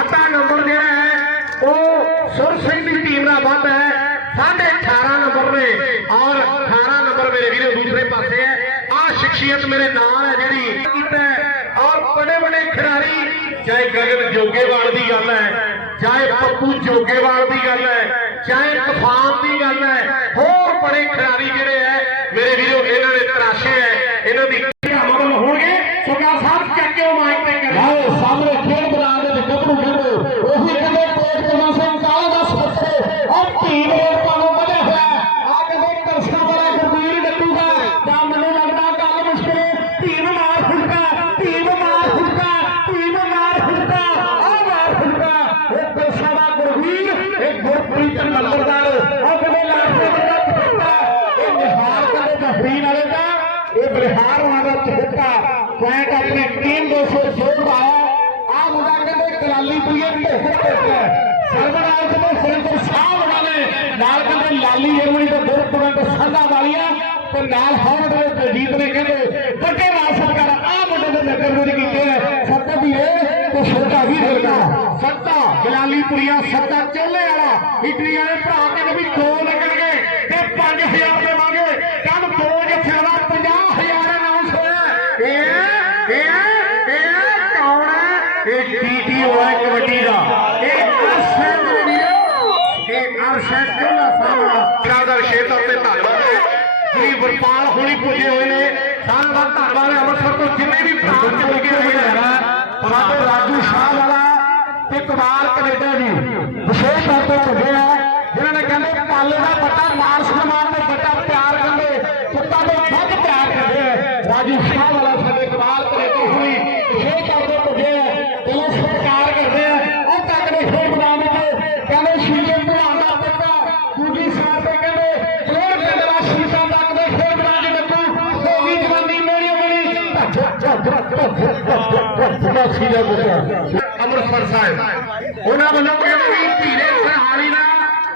ਅੱਧਾ ਨੰਬਰ ਜਿਹੜਾ ਹੈ, ਉਹ ਸੁਰ ਸਿੰਘ ਦੀ ਟੀਮ ਦਾ ਵੱਧ ਹੈ। ਸਾਢੇ 18 ਨੰਬਰ ਨੇ ਔਰ 18 ਨੰਬਰ ਮੇਰੇ ਵੀਰੋ ਦੂਸਰੇ ਪਾਸੇ ਸ਼ਖਸੀਅਤ ਮੇਰੇ ਨਾਲ ਹੈ ਜਿਹੜੀ ਕੀਤਾ ਔਰ ਬੜੇ ਬੜੇ ਖਿਡਾਰੀ, ਚਾਹੇ ਗਗਨ ਜੋਗੇਵਾਲ ਦੀ ਗੱਲ ਹੈ, ਚਾਹੇ ਪੱਪੂ ਜੋਗੇਵਾਲ ਦੀ ਗੱਲ ਹੈ, ਚਾਹੇ ਤੂਫਾਨ ਦੀ ਗੱਲ ਹੈ, ਹੋਰ ਬੜੇ ਖਿਡਾਰੀ ਜਿਹੜੇ ਹੈ, ਮੇਰੇ ਵੀਰੋ, ਇਹਨਾਂ ਨੇ ਤਰਾਸ਼ੇ ਹੈ, ਇਹਨਾਂ ਦੀ ਮਦਦ ਹੋਣਗੇ ਸਰਕਾਰ ਸਾਹਿਬ ਚੱਕਿਓ ਮਾਈਕ ਤੇ ਕਰ ਆਓ ਸਾਹਮਣੇ ਖੇਡ ਮੈਦਾਨ ਦੇ ਵਿੱਚ ਗੱਭਰੂ ਕਹਿੰਦੇ ਉਹੀ ਕਹਿੰਦੇ ਕੋਟ ਕਮਲ ਸਿੰਘ ਕਾਲਾ ਦਾ ਸੱਤੇ ਔਰ ਟੀਮ ਰੇਡਾਂ ਨੂੰ ਵਧਿਆ ਹੋਇਆ ਆ ਕਹਿੰਦੇ ਕਰਸ਼ਾ ਵਾਲਾ ਗੁਰਵੀਰ ਡੱਟੂ ਦਾ ਤਾਂ ਮੈਨੂੰ ਲੱਗਦਾ ਗੱਲ ਮੁਸ਼ਕਿਲ ਟੀਮ ਮਾਰ ਫੁੱਟਾ ਟੀਮ ਮਾਰ ਫੁੱਟਾ ਟੀਮ ਮਾਰ ਫੁੱਟਾ ਆ ਮਾਰ ਫੁੱਟਾ ਇਹ ਕਰਸ਼ਾ ਦਾ ਗੁਰਵੀਰ ਇਹ ਗੁਰਪ੍ਰੀਤ ਨੰਬਰਦਾਰ ਆ ਦਾ ਫੁੱਟਾ ਇਹ ਨਿਹਾਰ ਕਹਿੰਦੇ ਜਫਰੀਨ ਵਾਲੇ ਦਾ, ਇਹ ਬਲਿਹਾਰ ਵਾਲਾ ਦਾ ਚੁੱਕਾ ਪੁਆਇੰਟ ਆਪਣੀ ਟੀਮ ਦੇ ਸਿਰ ਜੋੜ ਆਇਆ ਆ ਮੁੰਡਾ ਕਹਿੰਦੇ ਕਲਾਲੀ ਪੁਈਏ ਢੋਕ ਢੋਕ ਸਰਵਨਾਲ ਤੇ ਸੁਰਿੰਦਰ ਸਾਹਿਬ ਉਹਨਾਂ ਨੇ ਨਾਲ ਕਹਿੰਦੇ ਲਾਲੀ ਜਰਮਨੀ ਦੇ ਦੋ ਪੁਆਇੰਟ ਸੰਧਾ ਵਾਲੀਆਂ ਤੇ ਨਾਲ ਹੌਂਡ ਦੇ ਦਲਜੀਤ ਨੇ ਕਹਿੰਦੇ ਵੱਡੇ ਵਾਸਤ ਕਰ ਆ ਮੁੰਡੇ ਦੇ ਨਗਰ ਵਿੱਚ ਕੀਤੇ ਨੇ। ਸੱਤਾ ਵੀ ਇਹ ਤੇ ਛੋਟਾ ਵੀ ਫਿਰਦਾ ਸੱਤਾ ਗਲਾਲੀਪੁਰੀਆ ਸੱਤਾ ਚੋਲੇ ਵਾਲਾ ਇਟਲੀ ਵਾਲੇ ਭਰਾ ਕਹਿੰਦੇ ਵੀ ਦੋ ਲੱਗਣਗੇ ਤੇ 5000 ਦੇਵਾਂਗੇ ਕੱਲ ਦੋ ਜੱਫਿਆਂ ਦਾ 50000 ਅਨਾਉਂਸ ਹੋਇਆ ਇਹ ਇਹ ਇਹ ਕੌਣ ਹੈ ਇਹ ਟੀਟੀਓ ਹੈ ਕਬੱਡੀ ਦਾ ਇਹ ਅਰਸ਼ਦ ਵੀਡੀਓ ਇਹ ਅਰਸ਼ਦ ਕੋਲਾ ਸਾਹਿਬ ਬਰਾਦਰ ਸ਼ੇਤਰ ਤੇ ਧੰਨਵਾਦ ਜੀ ਵਰਪਾਲ ਹੋਣੀ ਪੁੱਜੇ ਹੋਏ ਨੇ ਸਾਰਿਆਂ ਦਾ ਧੰਨਵਾਦ ਅੰਮ੍ਰਿਤਸਰ ਤੋਂ ਜਿੰਨੇ ਵੀ ਭਰਾ ਚੱਲ ਹੋਏ ਨੇ ਸਾਡੇ ਰਾਜੂ ਸ਼ਾਹ ਵਾਲਾ ਤੇ ਕੁਮਾਰ ਕੈਨੇਡਾ ਜੀ ਵਿਸ਼ੇਸ਼ ਤੌਰ ਤੇ ਪੁੱਜੇ ਆ ਜਿਨ੍ਹਾਂ ਨੇ ਕਹਿੰਦੇ ਪਾਲੇ ਦਾ ਬੱਟਾ ਮਾਨ ਸਨਮਾਨ ਦੇ ਬੱਟਾ ਪਿਆਰ ਕਰਦੇ ਕੁੱਤਾ ਦੇ ਵੱਧ ਪਿਆਰ ਕਰਦੇ ਆ ਰਾਜੂ ਸ਼ਾਹ ਵਾਲਾ ਸਾਡੇ ਕੁਮਾਰ ਕੈਨੇਡਾ ਹੋਈ ਵਿਸ਼ੇਸ਼ ਤੌਰ ਤੇ ਪੁੱਜੇ ਆ ਦਿਲੋਂ ਸਤਿਕਾਰ ਕਰਦੇ ਆ ਉਹ ਤੱਕ ਦੇ ਖੇਡ ਮੈਦਾਨ ਵਿੱਚ ਕਹਿੰਦੇ ਸ਼ੀਸ਼ੇ ਭਲਵਾਨ ਦਾ ਬੱਟਾ ਦੂਜੀ ਸਾਈਡ ਤੇ ਕਹਿੰਦੇ ਜੋਰ ਪਿੰਡ ਦਾ ਸ਼ੀਸ਼ਾ ਤੱਕ ਦੇ ਖੇਡ ਮੈਦਾਨ ਚ ਬੱਟੂ ਹੋ ਗਈ ਜਵਾਨੀ ਮੇਰੀ ਮੇਰੀ ਮਾਸੀ ਦਾ ਬੱਟਾ ਅੰਮ੍ਰਿਤਸਰ ਸਾਹਿਬ। ਉਹਨਾਂ ਵੱਲੋਂ ਕਹਿੰਦੇ ਵੀ ਧੀਰੇ ਸਰਹਾਲੀ ਦਾ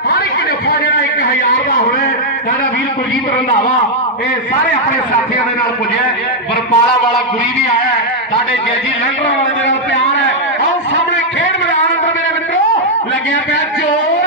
ਹਰ ਇੱਕ ਜੱਫਾ ਜਿਹੜਾ 1000 ਦਾ ਹੋਣਾ ਹੈ। ਸਾਡਾ ਵੀਰ ਕੁਲਜੀਤ ਰੰਧਾਵਾ, ਇਹ ਸਾਰੇ ਆਪਣੇ ਸਾਥੀਆਂ ਦੇ ਨਾਲ ਪੁੱਜਿਆ ਵਰਪਾਲਾ ਵਾਲਾ ਗੁਰੀ ਵੀ ਆਇਆ ਸਾਡੇ ਜੈਜੀ ਲੰਡਰ ਵਾਲੇ ਦੇ ਨਾਲ ਪਿਆਰ ਹੈ। ਆਓ ਸਾਹਮਣੇ ਖੇਡ ਮੈਦਾਨ ਅੰਦਰ ਮੇਰੇ ਮਿੱਤਰੋ। ਲੱਗਿਆ ਪਿਆ ਜੋਰ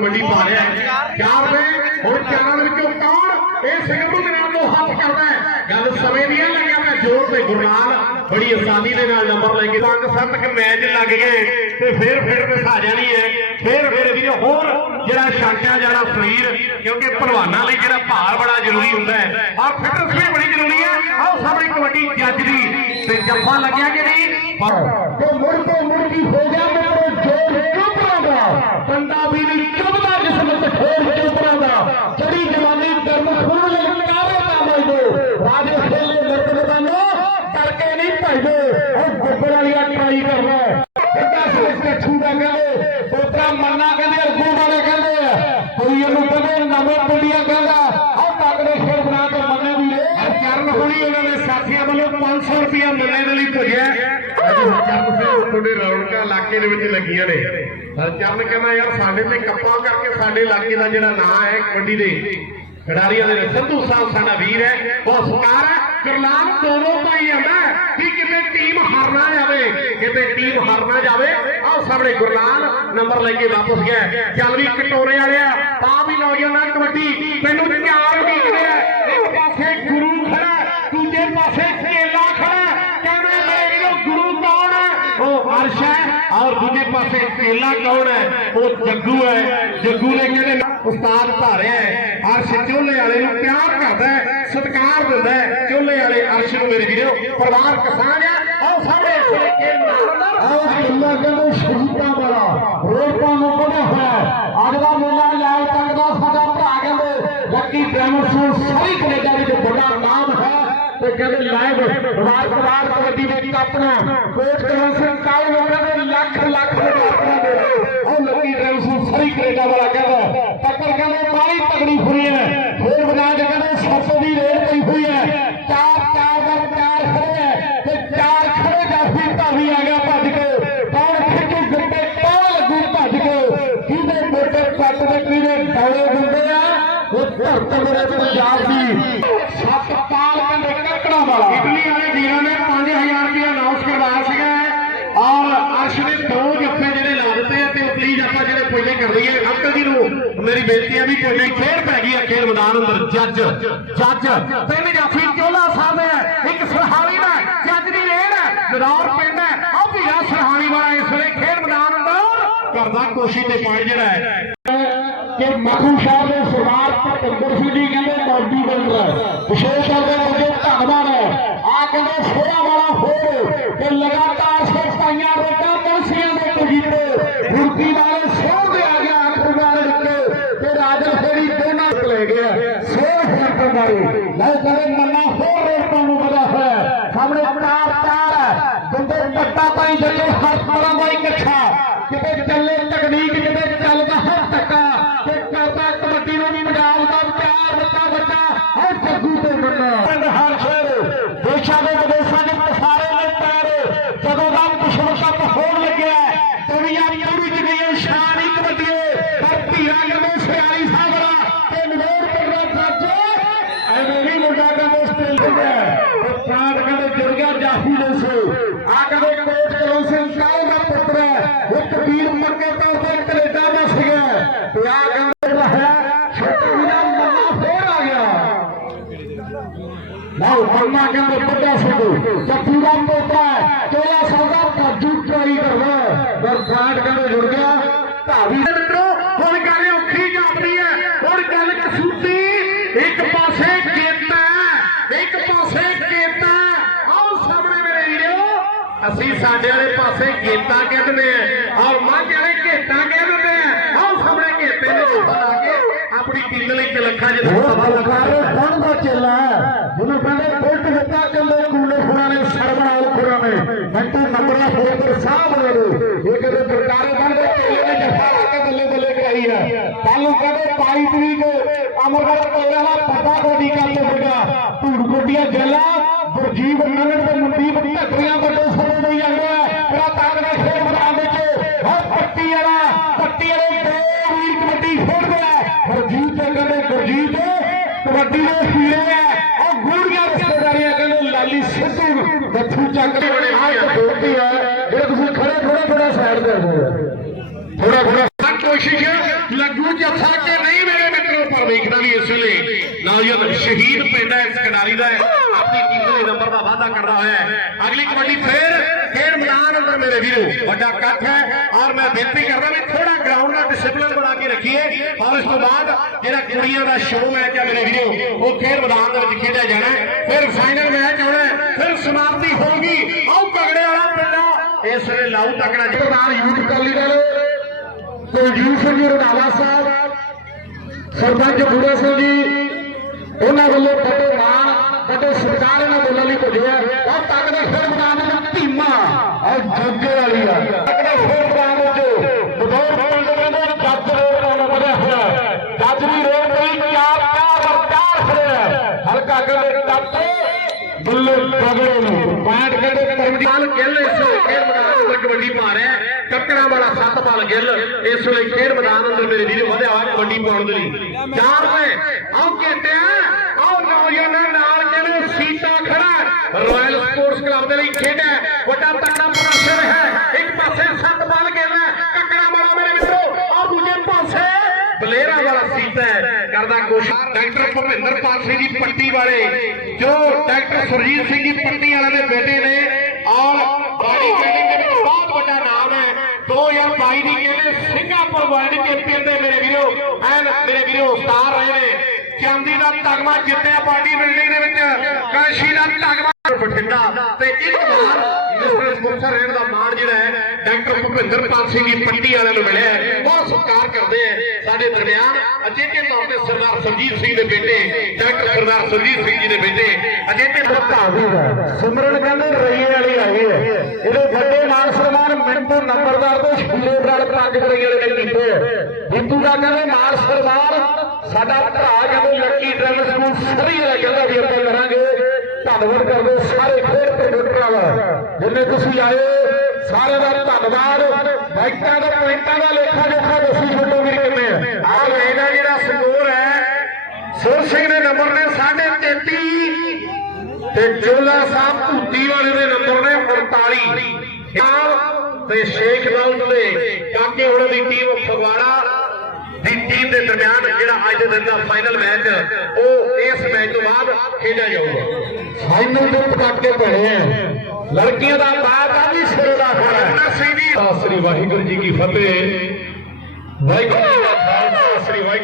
ਕਬੱਡੀ ਪਾ ਲਿਆ ਚਾਰ ਨੇ ਹੁਣ ਚਾਰਾਂ ਵਿੱਚੋਂ ਕੌਣ ਇਹ ਸਿਖਰ ਨੂੰ ਦੇ ਨਾਲ ਨੂੰ ਹੱਥ ਕਰਦਾ ਹੈ? ਗੱਲ ਸਮੇਂ ਦੀ ਹੈ, ਲੱਗਿਆ ਮੈਂ ਜ਼ੋਰ ਤੇ ਗੁਰਨਾਲ ਬੜੀ ਆਸਾਨੀ ਦੇ ਨਾਲ ਨੰਬਰ ਲੈ ਕੇ। ਪੰਜ ਸੱਤ ਮੈਚ ਲੱਗ ਗਏ ਤੇ ਫਿਰ ਫਿਰ ਤੇ ਸਾ ਜਾਣੀ ਹੈ। ਫਿਰ ਫਿਰ ਵੀ ਹੋਰ ਜਿਹੜਾ ਸ਼ਾਂਟਿਆ ਜਾਣਾ ਸਰੀਰ, ਕਿਉਂਕਿ ਭਲਵਾਨਾਂ ਲਈ ਜਿਹੜਾ ਭਾਰ ਬੜਾ ਜ਼ਰੂਰੀ ਹੁੰਦਾ ਹੈ। ਆ ਫਿਟਨੈਸ ਵੀ ਬੜੀ ਜ਼ਰੂਰੀ ਹੈ। ਆਓ ਸਾਹਮਣੇ ਕਬੱਡੀ ਜੱਜ ਦੀ ਤੇ ਜੱਫਾ ਲੱਗਿਆ ਕਿ ਨਹੀਂ? ਤੇ ਮੁੜ ਕੇ ਮੁੜ ਹੋ ਗਿਆ? ਮੇਰੇ ਜੋਰ ਚੁੱਪਰਾਂ ਦਾ। ਬੰਦਾ ਵੀ ਨਹੀਂ ਚੁੱਪਦਾ ਜਿਸਮ ਤੇ ਖੋਰ ਚੁੱਪਰਾਂ ਦਾ। ਜਿਹੜੀ ਜਵਾਨੀ ਦਰਮ ਖੂਨ ਲਲਕਾਰੇ ਤਾਂ ਮੈਦੇ ਰਾਜੇ ਖੇਲੇ ਲੜਕਦਾ ਕਰਕੇ ਨਹੀਂ ਭਜਦੇ ਉਹ ਗੁੱਬਰ ਵਾਲੀਆਂ ਟਰਾਈ ਕਰਦਾ ਇਹਦਾ ਸੋਚ ਕੇ ਛੂਦਾ ਕਹਿੰਦੇ ਪੋਤਰਾ ਮੰਨਾ ਕਹਿੰਦੇ ਅਰਗੂ ਵਾਲੇ ਕਹਿੰਦੇ ਆ ਕੋਈ ਇਹਨੂੰ ਕਹਿੰਦੇ ਨਵੇਂ ਪਿੰਡੀਆਂ ਕਹਿੰਦਾ ਆਹ ਤੱਕਦੇ ਖੇਡ ਬਣਾ ਕੇ ਮੰਨੇ ਵੀ ਰੇ ਚਰਨ ਹੋਣੀ ਉਹਨਾਂ ਦੇ ਸਾਥੀਆਂ ਵੱਲੋਂ 500 ਰੁਪਇਆ ਮੰਨੇ ਦੇ ਲਈ ਭੁਜਿਆ ਚਰਨ ਸਿੰਘ ਤੁਹਾਡੇ ਰੌਣਕਾਂ ਇਲਾਕੇ ਦੇ ਵਿੱਚ ਲੱਗੀਆਂ ਨੇ। ਚਰਨ ਕਹਿੰਦਾ, ਯਾਰ ਸਾਡੇ ਤੇ ਕੱਪਾ ਕਰਕੇ ਸਾਡੇ ਇਲਾਕੇ ਦਾ ਜਿਹੜਾ ਨਾਂ ਹੈ, ਕਬੱਡੀ ਦੇ ਖਿਡਾਰੀਆਂ ਦੇ ਸੰਧੂ ਸਾਹਿਬ ਸਾਡਾ ਵੀਰ ਹੈ। ਬਹੁਤ ਸਤਿਕਾਰ ਹੈ। ਗੁਰਨਾਮ ਦੋਨੋਂ ਭਾਈ ਆਉਂਦਾ ਵੀ ਕਿਤੇ ਟੀਮ ਹਾਰਨਾ ਜਾਵੇ, ਕਿਤੇ ਟੀਮ ਹਾਰਨਾ ਜਾਵੇ। ਆਹ ਸਾਹਮਣੇ ਗੁਰਨਾਮ ਨੰਬਰ ਲੈ ਕੇ ਵਾਪਸ ਗਿਆ ਚੱਲ ਵੀ ਕਟੋਰੇ ਵਾਲਿਆ, ਤਾਂ ਵੀ ਨੌਜਵਾਨਾਂ ਕਬੱਡੀ। ਮੈਨੂੰ ਚਾਰ ਉਡੀਕਦੇ ਆ ਇੱਕ ਪਾਸੇ ਗੁਰੂ ਖੜਾ ਦੂਜੇ ਪਾਸੇ ਚੇਲਾ ਖੜਾ ਕਹਿੰਦੇ ਮੇਰੇ ਵੀਰੋ ਗੁਰੂ ਕੌਣ ਹੈ ਉਹ ਅਰਸ਼ ਹੈ ਔਰ ਦੂਜੇ ਪਾਸੇ ਚੇਲਾ ਕੌਣ ਹੈ? ਉਹ ਜੱਗੂ ਹੈ। ਜੱਗੂ ਨੇ ਕਹਿੰਦੇ ਉਸਤਾਦ ਧਾਰਿਆ ਹੈ। ਅਰਸ਼ ਚੋਲੇ ਵਾਲੇ ਨੂੰ ਪਿਆਰ ਕਰਦਾ ਹੈ, ਸਤਿਕਾਰ ਦਿੰਦਾ ਹੈ। ਚੋਲੇ ਵਾਲੇ ਅਰਸ਼ ਨੂੰ ਮੇਰੇ ਵੀਰੋ, ਪਰਿਵਾਰ ਕਿਸਾਨ ਹੈ ਆਓ ਸਾਹਮਣੇ। ਇਸ ਵੇਲੇ ਖੇਡ ਮੈਦਾਨ ਕਹਿੰਦੇ, ਸ਼ਹੀਦਾਂ ਵਾਲਾ। ਰੋਪਾਂ ਨੂੰ ਬੜਾ ਹੈ। ਅੱਜ ਦਾ ਮੇਲਾ ਲਾਲ ਤੱਕ ਦਾ ਸਾਡਾ ਭਰਾ ਕਹਿੰਦੇ, ਲੱਕੀ ਡਰਾਮਰ ਸਾਰੀ ਕੈਨੇਡਾ ਵਿੱਚ ਬੜਾ ਨਾਮ ਹੈ। ਤੇ ਕਹਿੰਦੇ ਲਾਈਵ ਵਾਰ ਕਬੱਡੀ ਦੇ ਕੱਪ ਨੂੰ ਕੋਚ ਕਰਨ ਸਿੰਘ ਕਾਲ ਨੂੰ ਕਹਿੰਦੇ ਲੱਖ ਲੱਖ ਦੇ ਉਹ ਲੱਕੀ ਡਰਾਮਰ ਸਾਰੀ ਕੈਨੇਡਾ ਵਾਲਾ ਕਹਿੰਦਾ, ਟੱਕਰ ਕਹਿੰਦੇ ਬਾਈ ਤਗੜੀ ਹੋਈ ਹੈ। ਫੇਰ ਬਣਾ ਕੇ ਕਹਿੰਦੇ 700 ਦੀ ਰੇਡ ਪਈ ਹੋਈ ਹੈ। ਚਾਰ ਚਾਰ ਦਾ ਚਾਰ ਖੜੇ ਹੈ ਤੇ ਚਾਰ ਖੜੇ ਜਾਫੀ ਭਾਵੀ ਆ ਗਿਆ ਭੱਜ ਕੇ। ਕੌਣ ਖਿੱਚੂ ਗੱਡੇ ਕੌਣ ਲੱਗੂ ਭੱਜ ਕੇ? ਕਿਹਦੇ ਮੋਟੇ ਕੱਟ ਦੇ ਕਿਹਦੇ ਡੌਲੇ ਦਿੰਦੇ ਆ? ਉਹ ਧਰਤ ਮੇਰੇ ਪੰਜਾਬ ਦੀ ਆਪਾਂ ਜਿਹੜੇ ਪਹਿਲੇ ਕਰ ਲਈਏ ਅੰਕਲ ਜੀ ਨੂੰ ਮੇਰੀ ਬੇਨਤੀ ਹੈ ਵੀ ਪਹਿਲੇ ਖੇਡ ਪੈ ਗਈ ਆ ਖੇਡ ਮੈਦਾਨ ਅੰਦਰ। ਜੱਜ ਜੱਜ। ਤਿੰਨ ਜਾਫੀ ਚੋਲਾ ਸਾਹਿਬ ਹੈ, ਇੱਕ ਸਰਹਾਲੀ ਦਾ ਜੱਜ ਦੀ ਰੇਡ ਹੈ ਨਦੌਰ ਪਿੰਡ ਹੈ। ਉਹ ਵੀਰਾ ਸਰਹਾਲੀ ਵਾਲਾ ਇਸ ਵੇਲੇ ਖੇਡ ਮੈਦਾਨ ਅੰਦਰ। ਕਰਦਾ ਕੋਸ਼ਿਸ਼ ਤੇ ਪੁਆਇੰਟ ਜਿਹੜਾ ਹੈ। ਕਿ ਮਖੂ ਸਾਹਿਬ ਦੇ ਸਰਦਾਰ ਭਟਿੰਦਰ ਸਿੰਘ ਜੀ ਕਹਿੰਦੇ ਮੌਜੂਦ ਬੰਦਰ ਵਿਸ਼ੇਸ਼ ਤੌਰ ਤੇ ਮੁਝੇ ਧੰਨਵਾਦ ਹੈ। ਆ ਕਹਿੰਦੇ ਸੋਹਣਾ ਵਾਲਾ ਹੋ ਤੇ ਲਗਾਤਾਰ ਸਤਾਈਆਂ ਰੇਟਾਂ ਪੰਛੀਆਂ ਦੇ ਕੁਜੀਤੇ ਗੁਰਕੀ ਵਾਲੇ ਸੋਹ ਦੇ ਆ ਗਿਆ ਅਖਰਵਾਰ ਲਿਖੇ ਤੇ ਰਾਜਨ ਫੇਰੀ ਦੋਨਾਂ ਲੈ ਗਿਆ ਸੋਹ ਫ਼ਰਕ ਕਰੇ ਮੰਨਾ ਹੋਰ ਰੇਟਾਂ ਨੂੰ ਵਧਾ ਹੋਇਆ ਸਾਹਮਣੇ ਚਾਰ ਚਾਰ ਹੈ। ਦੁੰਦੇ ਟੱਟਾ ਤਾਈ ਜੱਲੇ ਹਰ ਤਰ੍ਹਾਂ ਦਾ ਇਕੱਠਾ ਕਿਤੇ ਚੱਲੇ ਤਕਨੀਕ, ਕਿਤੇ ਚੱਲਦਾ ਹਰ ਟੱਕਾ ਤੇ ਕਰਦਾ ਕਬੱਡੀ ਨੂੰ ਪੰਜਾਬ ਦਾ ਪਿਆਰ ਬੱਚਾ ਬੱਚਾ। ਹਰ ਜੱਗੂ ਤੇ ਬੰਦਾ ਪਿੰਡ ਹਰ ਸ਼ਹਿਰ, ਦੇਸ਼ਾਂ ਦੇ ਪਸਾਰੇ ਨੇ ਪੈਰ ਜਦੋਂ ਦਾ ਵਿਸ਼ਵ ਕੱਪ ਹੋਣ ਲੱਗਿਆ ਹੈ, ਦੁਨੀਆ ਪੂਰੀ ਚ ਗਈ ਸ਼ਾਨ ਹੀ ਕਬੱਡੀ ਪਰ ਧੀਰਾ ਕਹਿੰਦੇ ਸਿਆਲੀ ਸਾਹਮਣਾ ਤੇ ਨਵੇੜ ਪਿੰਡਾ ਸੱਚ ਐਵੇਂ ਨਹੀਂ ਮੁੰਡਾ ਕਹਿੰਦੇ ਸਟੇਲ ਤੇ ਪ੍ਰਾਣ ਕਹਿੰਦੇ ਜੁੜ ਗਿਆ ਜਾਫੀ ਦੇ ਸੋ ਆ ਕਹਿੰਦੇ ਕੋਟ ਕਰੋ ਸਿੰਘ ਕਾਲ ਦਾ ਪੁੱਤਰ ਹੈ ਇੱਕ ਵੀਰ ਮੱਕੇ ਤੌਰ ਤੇ ਕੈਨੇਡਾ ਦਾ ਸੀਗਾ ਤੇ ਆ ਕਹਿੰਦੇ ਹੈ ਛੋਟੇ ਵੀਰਾ ਮੰਨਾ ਫੇਰ ਆ ਗਿਆ ਲਓ ਮੰਨਾ ਕਹਿੰਦੇ ਵੱਡਾ ਸਿੰਘ ਜੱਫੀ ਦਾ ਪੋਤਾ ਹੈ ਚੋਲਾ ਸੌਦਾ ਕਾਜੂ ਟਰਾਈ ਕਰਦਾ ਪਰ ਪ੍ਰਾਣ ਕਹਿੰਦੇ ਜੁੜ ਗਿਆ ਧਾਵੀ ਮਿੱਤਰੋ ਹੁਣ ਗੱਲ ਔਖੀ ਜਾਪਦੀ ਹੈ ਹੁਣ ਗੱਲ ਕਸੂਤੀ ਇੱਕ ਪਾਸੇ ਗੇਤਾ ਇੱਕ ਪਾਸੇ ਗੇਤਾ ਆਓ ਸਾਹਮਣੇ ਮੇਰੇ ਵੀਰੋ ਅਸੀਂ ਸਾਡੇ ਵਾਲੇ ਪਾਸੇ ਗੇਤਾ ਕਹਿੰਦੇ ਆ ਔਰ ਮਾਂ ਵਾਲੇ ਗੇਤਾ ਕਹਿੰਦੇ ਆ ਆਓ ਸਾਹਮਣੇ ਗੇਤੇ ਨੇ ਲਾ ਕੇ ਆਪਣੀ ਟੀਮ ਲਈ ਚਲੱਖਾ ਜਿਹਾ ਉਹ ਬਲਕਾਰੇ ਕੌਣ ਦਾ ਚੇਲਾ ਹੈ ਜਿਹਨੂੰ ਕਹਿੰਦੇ ਬੁਲਟ ਦਿੱਤਾ ਕੱਲੇ ਕੂਲੇ ਖੁਰਾ ਨੇ ਸਰਬਨਾਲ ਖੁਰਾ ਨੇ। ਮੰਟੂ ਨੰਬਰਾ ਫੋਕਰ ਸਾਹਿਬ ਨੇ ਇਹ ਕਹਿੰਦੇ ਬਲਕਾਰੇ ਬੰਦੇ ਚੇਲੇ ਨੇ ਜਫਾ ਲਾ ਕੇ ਬੱਲੇ ਬੱਲੇ ਕਰਾਈ ਹੈ ਕੱਲ ਕਹਿੰਦੇ 22 ਤਰੀਕ ਅਮਰਗੜ ਕੋਲੇ ਵਾਲਾ ਪੱਟਾ ਕੋਡੀ ਕੱਲ ਹੋਗਾ ਧੂੜ ਕੋਡੀਆਂ ਜੱਲਾ, ਗੁਰਜੀਤ ਨੰਗੜ ਤੇ ਮਨਦੀਪ ਢੱਕਰੀਆਂ ਵੱਡੇ ਸਮੇਂ ਲਈ ਜਾਂਦੇ ਆ। ਬੜਾ ਤਾਕੜਾ ਖੇਡ ਮੈਦਾਨ ਵਿੱਚ ਹਰ ਪੱਟੀ ਵਾਲਾ, ਪੱਟੀ ਵਾਲੇ ਦੋ ਵੀਰ ਕਬੱਡੀ ਖੇਡਦੇ ਆ ਗੁਰਜੀਤ ਤੇ ਕਹਿੰਦੇ ਗੁਰਜੀਤ ਕਬੱਡੀ ਦੇ ਹੀਰੇ ਆ ਉਹ ਗੂੜੀਆਂ ਰਿਸ਼ਤੇਦਾਰੀਆਂ ਕਹਿੰਦੇ ਲਾਲੀ ਸਿੱਧੂ ਗੱਥੂ ਚੱਕ ਕੇ ਬਣੇ ਆ। ਇੱਕ ਬੇਨਤੀ ਹੈ ਜਿਹੜੇ ਤੁਸੀਂ ਖੜੇ ਥੋੜਾ ਥੋੜਾ ਸਾਈਡ ਤੇ ਹੋ ਥੋੜਾ ਥੋੜਾ ਕੋਸ਼ਿਸ਼ ਲੱਗੂ ਜੱਫਾ ਕਿ ਨਹੀਂ ਮੇਰੇ ਮਿੱਤਰੋ ਪਰ ਵੇਖਣਾ ਵੀ ਇਸ ਵੇਲੇ ਨੌਜਵਾਨ ਸ਼ਹੀਦ ਪਿੰਡ ਹੈ ਇਸ ਕਨਾਲੀ ਦਾ ਆਪਣੀ ਟੀਮ ਦੇ ਨੰਬਰ ਦਾ ਵਾਅਦਾ ਕਰਦਾ ਹੋਇਆ ਹੈ। ਅਗਲੀ ਕਬੱਡੀ ਫੇਰ ਖੇਡ ਮੈਦਾਨ ਅੰਦਰ ਮੇਰੇ ਵੀਰੋ। ਵੱਡਾ ਇਕੱਠ ਹੈ ਔਰ ਮੈਂ ਬੇਨਤੀ ਕਰਦਾ ਵੀ ਥੋੜਾ ਗਰਾਊਂਡ ਦਾ ਡਿਸਪਲਿਨ ਬਣਾ ਕੇ ਰੱਖੀਏ। ਔਰ ਇਸ ਤੋਂ ਬਾਅਦ ਜਿਹੜਾ ਕੁੜੀਆਂ ਦਾ ਸ਼ੋਅ ਮੈਚ ਹੈ ਮੇਰੇ ਵੀਰੋ ਉਹ ਖੇਡ ਮੈਦਾਨ ਦੇ ਵਿੱਚ ਖੇਡਿਆ ਜਾਣਾ ਹੈ। ਫਿਰ ਫਾਈਨਲ ਸਮਾਪਤੀ ਹੋਊਗੀ। ਆਓ ਪਗੜੇ ਵਾਲਾ ਪਿੰਡਾ ਇਸ ਵੇਲੇ ਲਾਊ ਤੱਕਣਾ ਪ੍ਰਧਾਨ ਯੂਥ ਅਕਾਲੀ ਦਲ, ਕੁਲਜੀਤ ਸਿੰਘ ਜੀ, ਰੰਧਾਵਾ ਸਾਹਿਬ, ਸਰਪੰਚ ਬੂੜਾ ਸਿੰਘ ਜੀ, ਉਹਨਾਂ ਵੱਲੋਂ ਵੱਡੇ ਮਾਣ, ਵੱਡੇ ਸਤਿਕਾਰ ਇਹਨਾਂ ਬੋਲਣ ਲਈ ਭੇਜਿਆ ਉਹ ਤੱਕ ਦਾ ਫਿਰ ਮੈਦਾਨ ਵਿੱਚ ਧੀਮਾ। ਔਰ ਜੋਗੇ ਵਾਲੀ ਆ। ਤੱਕ ਦਾ ਫਿਰ ਮੈਦਾਨ ਵਿੱਚ ਬਦੌਰ ਪਿੰਡ ਦੇ ਅੰਦਰ ਜੱਜ ਰੋਡ ਦਾ ਬਣਿਆ ਹੋਇਆ। ਹੈ। ਜੱਜ ਵੀ ਰੋਡ ਕੋਈ ਚਾਰ ਚਾਰ ਔਰ ਚਾਰ ਹਲਕਾ ਕਹਿੰਦੇ ਟੱਪ ਬਗੜੇ ਨੂੰ ਕਹਿੰਦੇ ਕਰਮਜੀਤ ਗਿੱਲ ਇਸ ਵੇਲੇ ਖੇਡ ਮੈਦਾਨ ਅੰਦਰ ਕਬੱਡੀ ਪਾ ਰਿਹਾ ਹੈ। ਵਾਲਾ ਸਤਪਾਲ ਗਿੱਲ ਇਸ ਵੇਲੇ ਖੇਡ ਮੈਦਾਨ ਅੰਦਰ ਮੇਰੇ ਵੀਰੋ ਵਧਿਆ ਹੋਇਆ ਕਬੱਡੀ ਪਾਉਣ ਦੇ ਲਈ। ਚਾਰ ਰੁਪਏ ਆਓ ਘੇਟਿਆ ਆਓ ਨੌਜਵਾਨਾਂ ਨਾਲ ਕਹਿੰਦੇ ਸੀਤਾ ਖੜਾ ਰਾਇਲ ਸਪੋਰਟਸ ਕਲੱਬ ਦੇ ਲਈ ਖੇਡਿਆ ਵੱਡਾ ਤਕੜਾ ਪ੍ਰਦਰਸ਼ਨ ਹੈ। ਇੱਕ ਪਾਸੇ ਸਤਪਾਲ ਗਿੱਲ ਹੈ ਕੱਕਰਾਂ ਵਾਲਾ ਮੇਰੇ ਵੀਰੋ ਆਹ ਦੂਜੇ ਪਾਸੇ ਬਲੇਰਾ ਵਾਲਾ ਸੀਤਾ ਹੈ ਡਾਕਟਰ ਭੁਪਿੰਦਰ ਪਾਲ ਸਿੰਘ ਜੀ ਪੱਟੀ ਵਾਲੇ, ਜੋ ਡਾਕਟਰ ਸੁਰਜੀਤ ਸਿੰਘ ਜੀ ਪੱਟੀ ਵਾਲੇ ਦੇ ਬੇਟੇ ਨੇ ਔਰ ਬਾਡੀ ਬਿਲਡਿੰਗ ਦੇ ਵਿੱਚ ਬਹੁਤ ਵੱਡਾ ਨਾਮ ਹੈ। 2022 ਦੀ ਕਹਿੰਦੇ ਸਿੰਗਾਪੁਰ ਵਰਲਡ ਚੈਂਪੀਅਨ ਦੇ ਮੇਰੇ ਵੀਰੋ ਐਨ ਮੇਰੇ ਵੀਰੋ ਸਟਾਰ ਰਹੇ ਨੇ ਚਾਂਦੀ ਦਾ ਤਗਮਾ ਜਿੱਤਿਆ ਬਾਡੀ ਬਿਲਡਿੰਗ ਦੇ ਵਿੱਚ। ਕਾਸ਼ੀ ਦਾ ਤਗਮਾ ਬਠਿੰਡਾ ਤੇ ਇੱਕ ਵਾਰ ਮਿਸਟਰ ਮੁਕਤਸਰ ਰਹਿਣ ਦਾ ਮਾਣ ਜਿਹੜਾ ਹੈ, ਡਾਕਟਰ ਭੁਪਿੰਦਰ ਸਿੰਘ ਜੀ ਪੱਟੀ ਵਾਲਿਆਂ ਨੂੰ ਮਿਲਿਆ ਬਹੁਤ ਸਤਿਕਾਰ ਕਰਦੇ ਆ ਸਾਡੇ ਦਰਮਿਆਨ ਅਜਿਹੇ ਤੌਰ ਤੇ ਸਰਦਾਰ ਸਰਜੀਤ ਸਿੰਘ ਦੇ ਬੇਟੇ, ਡਾਕਟਰ ਸਰਦਾਰ ਸਰਜੀਤ ਸਿੰਘ ਜੀ ਦੇ ਬੇਟੇ, ਅਜਿਹੇ ਤੌਰ ਭਾਵੀ ਸਿਮਰਨ ਕਹਿੰਦੇ ਰਈਏ ਵਾਲੀ ਆਈ ਹੈ। ਇਹਦੇ ਵੱਡੇ ਮਾਨ ਸਨਮਾਨ ਮਿੰਟੂ ਨੰਬਰਦਾਰ ਤੋਂ ਸ਼ੂਲੇ ਨਾਲ ਪੱਗ ਰਈਏ ਵਾਲੇ ਨੇ ਕੀਤੇ ਹੈ। ਦਾ ਕਹਿੰਦੇ ਮਾਨ ਸਨਮਾਨ ਸਾਡਾ ਭਰਾ ਜਦੋਂ ਲੱਕੀ ਡਰੈਵਰ ਸਕੂਲ ਸਰੀ ਕਹਿੰਦਾ ਵੀ ਆਪਾਂ ਕਰਾਂਗੇ, ਧੰਨਵਾਦ ਕਰਦੇ ਸਾਰੇ ਖੇਡ ਪ੍ਰਮੋਟਰਾਂ ਦਾ। ਜਿੰਨੇ ਤੁਸੀਂ ਆਏ, ਸਾਰਿਆਂ ਦਾ ਧੰਨਵਾਦ। ਬਾਈਕਾਂ ਦਾ ਪੁਆਇੰਟਾਂ ਦਾ, ਲੇਖਾ ਜੋਖਾ ਦੱਸੀ ਛੱਡੋ ਵੀਰ ਕਿੰਨੇ ਆ। ਆਹ ਇਹਦਾ ਜਿਹੜਾ ਸਕੋਰ ਹੈ। ਸੁਰ ਸਿੰਘ ਦੇ ਨੰਬਰ ਨੇ 33 ਤੇ ਚੋਲਾ ਸਾਹਿਬ ਧੂਤੀ ਵਾਲੇ ਦੇ ਨੰਬਰ ਨੇ 48 ਤੇ ਸ਼ੇਖ ਦੌਲਤ ਦੇ ਕਾਕੇ ਉਹਨਾਂ ਦੀ ਟੀਮ ਫਗਵਾੜਾ। ਦੀ ਟੀਮ ਦੇ ਦਰਮਿਆਨ ਜਿਹੜਾ ਅੱਜ ਦੇ ਦਿਨ ਦਾ ਫਾਈਨਲ ਮੈਚ ਉਹ ਇਸ ਮੈਚ ਤੋਂ ਬਾਅਦ ਖੇਡਿਆ ਜਾਊਗਾ। ਫਾਈਨਲ ਦੇ ਪਟਾਕੇ ਪੜੇ ਆ। ਲੜਕੀਆਂ ਦਾ ਬਾਤ ਆ ਵੀ ਸਿਰ ਦਾ ਖੜਾ ਸ੍ਰੀ ਵਾਹਿਗੁਰੂ ਜੀ ਕੀ ਫਤਿਹ। ਵਾਹਿਗੁਰੂ ਜੀ ਕਾ ਖਾਲਸਾ ਸ੍ਰੀ ਵਾਹਿਗੁਰੂ